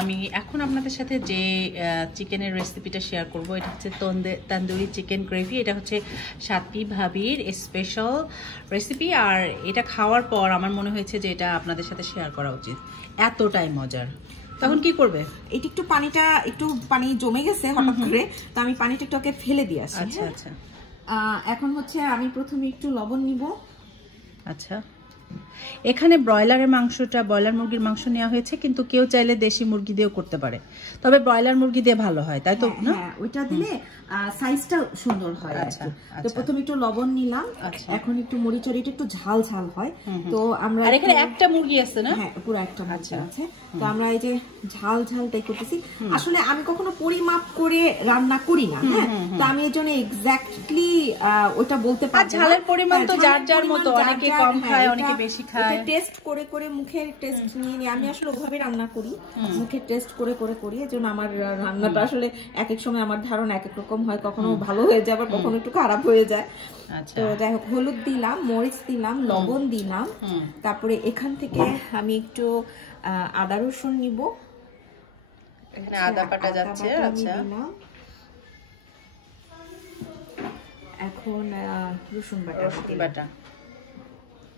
আমি এখন আপনাদের সাথে যে চিকেনের রেসিপিটা শেয়ার করব এটা হচ্ছে তন্দুরি চিকেন গ্রেভি। এটা হচ্ছে সাথী ভাবির স্পেশাল রেসিপি, আর এটা খাওয়ার পর আমার মনে হয়েছে যে এটা আপনাদের সাথে শেয়ার করা উচিত, এতটাই মজার। তখন কি করবে? এটা একটু পানি জমে গেছে হঠাৎ করে, তো আমি পানিটা একটু ওকে ফেলে দিয়ে আসি। আচ্ছা আচ্ছা। এখন হচ্ছে আমি প্রথমে একটু লবণ নিব। আচ্ছা, এখানে ব্রয়লার মুরগির মাংস নেওয়া হয়েছে, কিন্তু কেউ চাইলে দেশি মুরগি দিয়েও করতে পারে, তবে ব্রয়লার মুরগি দিয়ে ভালো হয়, তাই তো? না, ওইটা দিলে সাইজটা সুন্দর হয়। আচ্ছা, তো প্রথমে একটু লবণ নিলাম, এখন একটু মরিচের একটু ঝাল ঝাল হয়, তো আমরা এখানে একটা মুরগি আছে না? হ্যাঁ, পুরো একটা মুরগি আছে। তো আমরা এই যে ঝাল ঝালটাই করতেছি। আসলে আমি কখনো পরিমাপ করে রান্না করি না, হ্যাঁ, তো আমি এর জন্য এক্স্যাক্টলি ওটা বলতে পারবো না। ঝালের পরিমাণ তো যার যার মতো, অনেকে কম খায়, অনেকে বেশি খায়। টেস্ট করে করে মুখের টেস্ট নিয়ে আমি আসলে ওভাবে রান্না করি, মুখের টেস্ট করে করে করি। এজন্য আমার রান্নাটা আসলে এক এক সময় আমার ধারণা এক এক রকম হয়, কখনো ভালো হয়ে যায় আবার কখনো একটু খারাপ হয়ে যায়। তো যাই হোক, হলুদ দিলাম, মরিচ দিলাম, লবণ দিলাম, তারপরে এখান থেকে আমি একটু আদা রসুন নিব। এখানে আদা বাটা যাচ্ছে। আচ্ছা, এখন রসুন বাটা।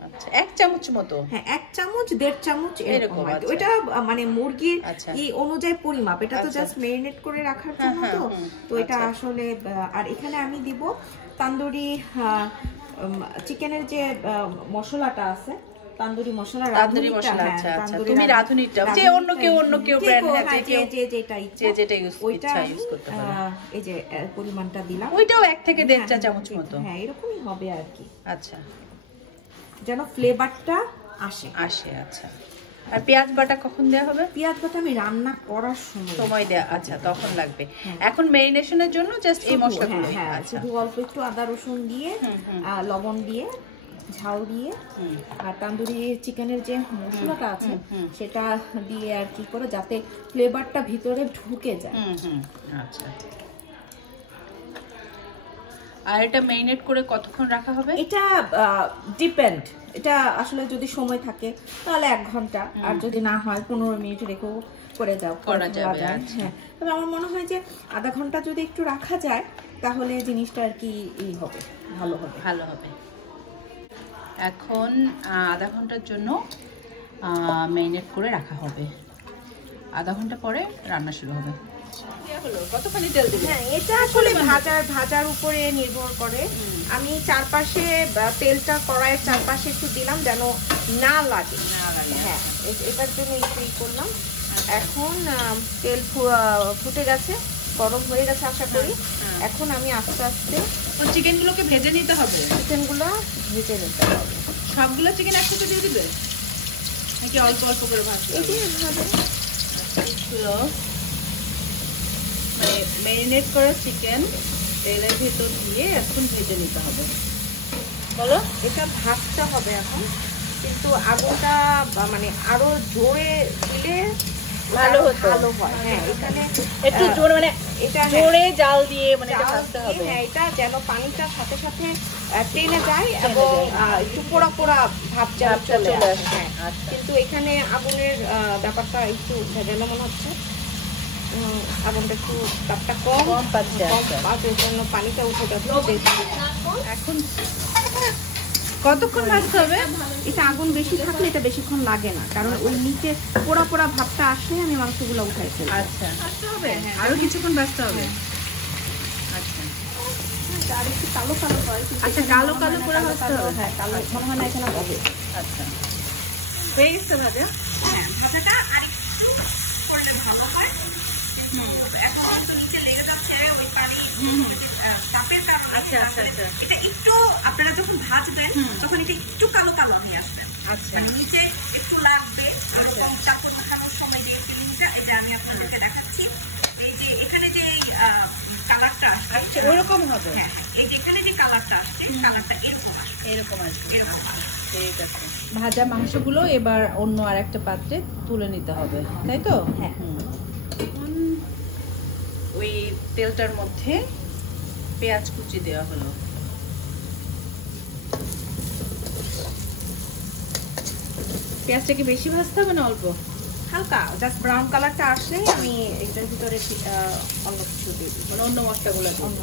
আচ্ছা, 1 চামচ মতো। হ্যাঁ, 1 চামচ 1.5 চামচ এরকম। ওইটা মানে মুরগির এই অনুযায়ী পরিমাপ, এটা তো জাস্ট ম্যারিনেট করে রাখার জন্য। তো এটা আসলে, আর এখানে আমি দিব তান্দুরি চিকেনের যে মশলাটা আছে, তান্দুরি মশলা। আচ্ছা আচ্ছা, তুমি রাঁধুনিটা, যে অন্য কেউ ব্র্যান্ড, হ্যাঁ, যেটা ইউজ করতে পারে। এই যে পরিমাণটা দিলাম, ওইটাও 1 থেকে 1.5 চা চামচ মতো। হ্যাঁ, এরকমই হবে আর কি। আচ্ছা, যেন ফ্লেভারটা আসে। আচ্ছা। আর পেঁয়াজ বাটা কখন দেওয়া হবে? পেঁয়াজ বাটা আমি রান্না করার সময় দেয়া। আচ্ছা, তখন লাগবে। এখন মেরিনেশনের জন্য জাস্ট এই মশলাগুলো। আচ্ছা, শুধু অল্প একটু আদা রসুন দিয়ে, লবণ দিয়ে, ঝাল দিয়ে, আর তান্দুরি চিকেনের যে মশলাটা আছে সেটা দিয়ে আর কি করে, যাতে ফ্লেভারটা ভিতরে ঢুকে যায়। আচ্ছা। আর এটা মেরিনেট করে কতক্ষণ রাখা হবে? এটা ডিপেন্ড, এটা আসলে যদি সময় থাকে তাহলে 1 ঘন্টা, আর যদি না হয় 15 মিনিট রেখেও করা যাবে। হ্যাঁ, তবে আমার মনে হয় যে আধা ঘন্টা যদি একটু রাখা যায় তাহলে জিনিসটা আর কি ভালো হবে। এখন আধা ঘন্টার জন্য মেরিনেট করে রাখা হবে। আধা ঘন্টা পরে রান্না শুরু হবে। কতখানি তেল দিবেন? হ্যাঁ, এটা আসলে ভাজার উপরে নির্ভর করে। আমি চারপাশে তেলটা কড়াইয়ের চারপাশে একটু দিলাম যেন না লাগে। হ্যাঁ, এটার জন্য একটু করলাম। এখন তেল ফুটে গেছে, গরম হয়ে গেছে আশা করি। এখন আমি আস্তে আস্তে চিকেনগুলোকে ভেজে নিতে হবে। সবগুলো চিকেন একসাথে দিয়ে দিবে নাকি অল্প অল্প করে ভাজবে? মানে ম্যারিনেট করা চিকেন তেলের ভেতর দিয়ে এখন ভেজে নিতে হবে। বলো, এটা ভাজতে হবে এখন, কিন্তু আগুনটা মানে আরো জোরে দিলে ভালো হয়। হ্যাঁ, এখানে একটু জোরে, মানে এটা জোরে জাল দিয়ে মানে এটা ভাজতে হবে। হ্যাঁ, এটা যেন পানিটার সাথে সাথে টেনে যায় এবং একটু পোড়া পোড়া ভাব চলে আসে। কিন্তু এখানে আগুনের ব্যাপারটা একটু ভেজানো মনে হচ্ছে। আগুনটা একটু তাপটা কম পাচ্ছে, এর জন্য পানিটা উঠে যাচ্ছে। এখন কতক্ষণ ভাজতে হবে? এটা আগুন বেশি থাকলে এটা বেশিক্ষণ লাগে না, কারণ ওই নিচে পোড়া পোড়া ভাবটা আসলে আমি মাংসগুলো উঠাই ফেলবো। আচ্ছা, আরো কিছুক্ষণ ভাজতে হবে। আচ্ছা, আর একটু কালো কালো হয়। আচ্ছা, কালো কালো করে ভাজতে হবে। হ্যাঁ, কালো মনে হয় না এখানে হবে। আচ্ছা, হয়ে গেছে ভাজা? হ্যাঁ, ভাজাটা আর একটু করলে ভালো হয়। এখন নিচে লেগে যাচ্ছে ওই পানি তাপের কারণে। আচ্ছা, এটা একটু আপনারা যখন ভাজবেন তখন এটা একটু কালো কালো হয়ে আসবে। আচ্ছা, নিচে একটু লাগবে, এরকম চাকর মাখানোর সময় যে ফিলিংটা, এটা আমি আপনাদেরকে দেখাচ্ছি। এই যে এখানে যে কালারটা আসছে ওইরকম হবে। হ্যাঁ, এই যেখানে যে কালারটা আসছে, কালারটা এরকম আসবে। ঠিক আছে, ভাজা মাংসগুলো এবার অন্য আর একটা পাত্রে তুলে নিতে হবে, তাই তো? হ্যাঁ, ওই তেলটার মধ্যে পেঁয়াজ কুচি দেওয়া হলো। পেঁয়াজটাকে বেশি ভাজতে হবে না অল্প? হালকা জাস্ট ব্রাউন কালারটা আসলেই আমি এটার ভিতরে অন্য কিছু দিয়ে দিই, মানে অন্য মশলাগুলো অন্য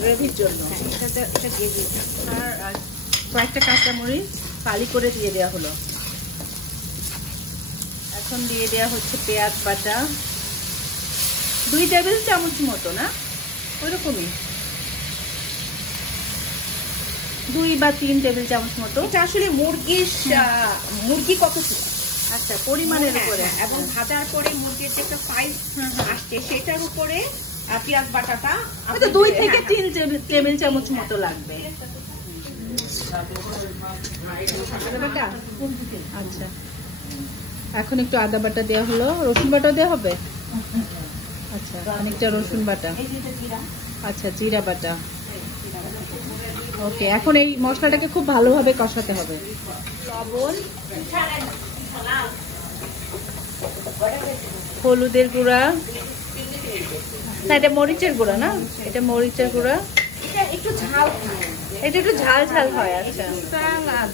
গ্রেভির জন্য। হ্যাঁ, এটা গ্রেভি। আর কয়েকটা কাঁচামরিচ ফালি করে দিয়ে দেওয়া হলো। এখন দিয়ে দেওয়া হচ্ছে পেঁয়াজ বাটা 2 টেবিল চামচ মতো, না ওইরকমই 2 বা 3 টেবিল চামচ মতো। এটা আসলে মুরগি কত ছিল, আচ্ছা, পরিমাণের উপরে। এবং ভাজার পরে মুরগির যে একটা সাইজ আসছে সেটার উপরে পেঁয়াজ বাটাটা 2 থেকে 3 টেবিল চামচ মতো লাগবে। আচ্ছা, এখন একটু আদা বাটা দেওয়া হলো, রসুন বাটা দেওয়া হবে। আচ্ছা, অনেকটা রসুন বাটা। আচ্ছা, জিরা বাটা। ওকে, এখন এই মশলাটাকে খুব ভালোভাবে কষাতে হবে। লবণ, হলুদের গুঁড়া, না এটা মরিচের গুঁড়া, না এটা মরিচের গুঁড়া। এটা একটু ঝাল, এটা একটু ঝাল ঝাল হয়। আচ্ছা,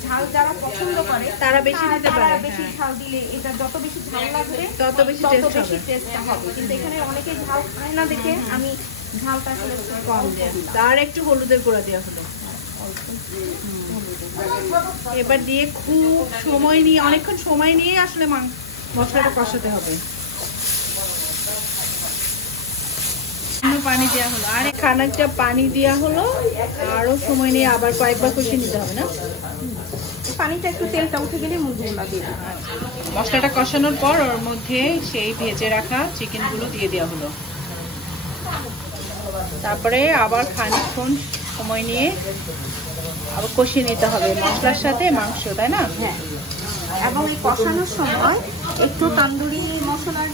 ঝাল যারা পছন্দ করে তারা বেশি দিতে পারে। বেশি ঝাল দিলে এটা যত বেশি ঝাল লাগবে তত বেশি টেস্টটা হবে। কিন্তু এখানে অনেকে ঝাল খায় না দেখে আমি ঝালটা আসলে একটু কম দিই। আর একটু হলুদের গুঁড়া দেওয়া হলো। এবার দিয়ে খুব সময় নিয়ে, অনেকক্ষণ সময় নিয়ে আসলে মশলাটা কষাতে হবে। পানি দেওয়া হলো, আর খানিকটা পানি দেওয়া হলো, আরো সময় নিয়ে আবার কয়েকবার কষিয়ে নিতে হবে, না? পানিটা একটু তেলটা উঠে গেলে মুরগিগুলো দিয়ে দিই। মশলাটা কষানোর পর ওর মধ্যে সেই ভেজে রাখা চিকেনগুলো দিয়ে দেওয়া হলো। তারপরে আবার খানিকক্ষণ সময় নিয়ে আবার কষিয়ে নিতে হবে মশলার সাথে মাংস, তাই না? হ্যাঁ, এবং এই কষানোর সময় একটু তান্দুরি মশলার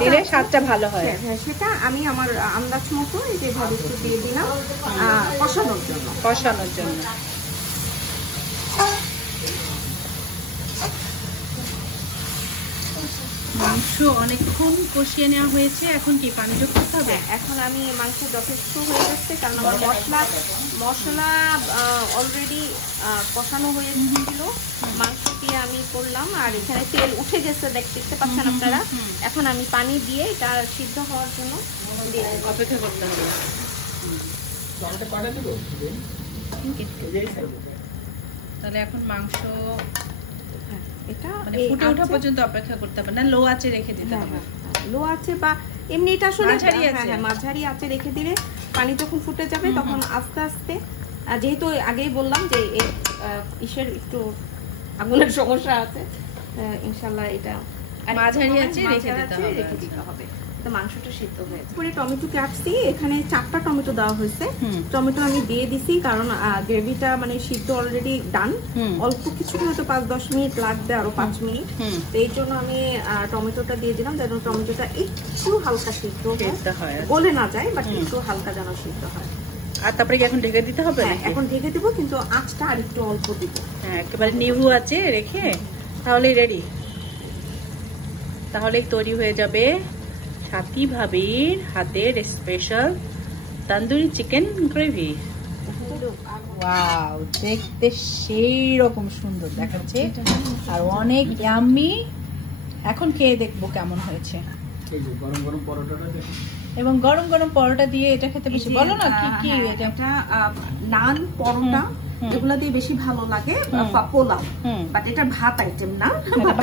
দিলে স্বাদটা ভালো হয়। হ্যাঁ, সেটা আমি আমার আন্দাজ মতো যেভাবে একটু দিয়ে দিলাম কষানোর জন্য। মাংস অনেকক্ষণ কষিয়ে নেওয়া হয়েছে, এখন কি পানি যোগ করতে হবে? এখন আমি মাংস যথেষ্ট হয়ে যাচ্ছে, কারণ আমার মশলা অলরেডি কষানো হয়ে ছিল। মাংস দিয়ে আমি করলাম, আর এখানে তেল উঠে গেছে, দেখতে পাচ্ছেন আপনারা। এখন আমি পানি দিয়ে এটা সিদ্ধ হওয়ার জন্য অপেক্ষা করতে হবে। তাহলে এখন মাংস এটা মানে ফুটে ওঠা পর্যন্ত অপেক্ষা করতে হবে, না লো আঁচে রেখে দিতে হবে? লো আছে বা এমনি এটা আসলে মাঝারি আঁচে রেখে দিলে পানি যখন ফুটে যাবে তখন আস্তে আস্তে, যেহেতু আগেই বললাম যে ইসের একটু আগুনের সমস্যা আছে, ইনশাল্লাহ এটা মাঝারি আঁচে রেখে দিতে হবে। মাংসটা সিদ্ধ হয়েছে। পরে টমেটো কাটছি, এখানে 4টা টমেটো দেওয়া হয়েছে। টমেটো আমি দিয়ে দিছি কারণ গ্রেভিটা মানে সিদ্ধ অলরেডি ডান, অল্প কিছু হয়তো 5-10 মিনিট লাগবে, আরো 5 মিনিট। তো এই জন্য আমি টমেটোটা দিয়ে দিলাম, যেন টমেটোটা একটু হালকা সিদ্ধ হয়, গলে না যায়, বাট একটু হালকা যেন সিদ্ধ হয়। আর তারপরে কি এখন ঢেকে দিতে হবে? এখন ঢেকে দিব, কিন্তু আঁচটা আর একটু অল্প দিব। হ্যাঁ, একেবারে নিভু আছে রেখে তাহলেই রেডি। তাহলেই তৈরি হয়ে যাবে সাথী ভাবির হাতের special tandoori chicken gravy. Wow, দেখতে সেই রকম সুন্দর দেখাচ্ছে আর অনেক ইয়াম্মি। এখন খেয়ে দেখবো কেমন হয়েছে। এবং গরম গরম পরোটা দিয়ে এটা খেতে বেশি, বলো না কি কি এটা? নান, পরোটা এগুলা দিয়ে বেশি ভালো লাগে, পোলাও, বাট এটা ভাত আইটেম না,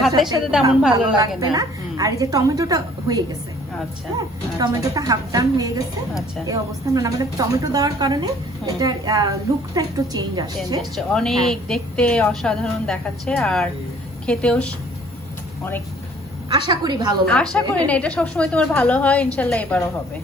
ভাতের সাথে তেমন ভালো লাগে না। আর এই যে টমেটোটা হয়ে গেছে, আচ্ছা, টমেটোটা হাফ ডান হয়ে গেছে, এই অবস্থা মানে আমাদের টমেটো দেওয়ার কারণে এটা লুকটা একটু চেঞ্জ আসছে, অনেক দেখতে অসাধারণ দেখাচ্ছে আর খেতেও অনেক। আশা করি ভালো, আশা করি না এটা সবসময় তোমার ভালো হয়, ইনশাল্লাহ এবারও হবে।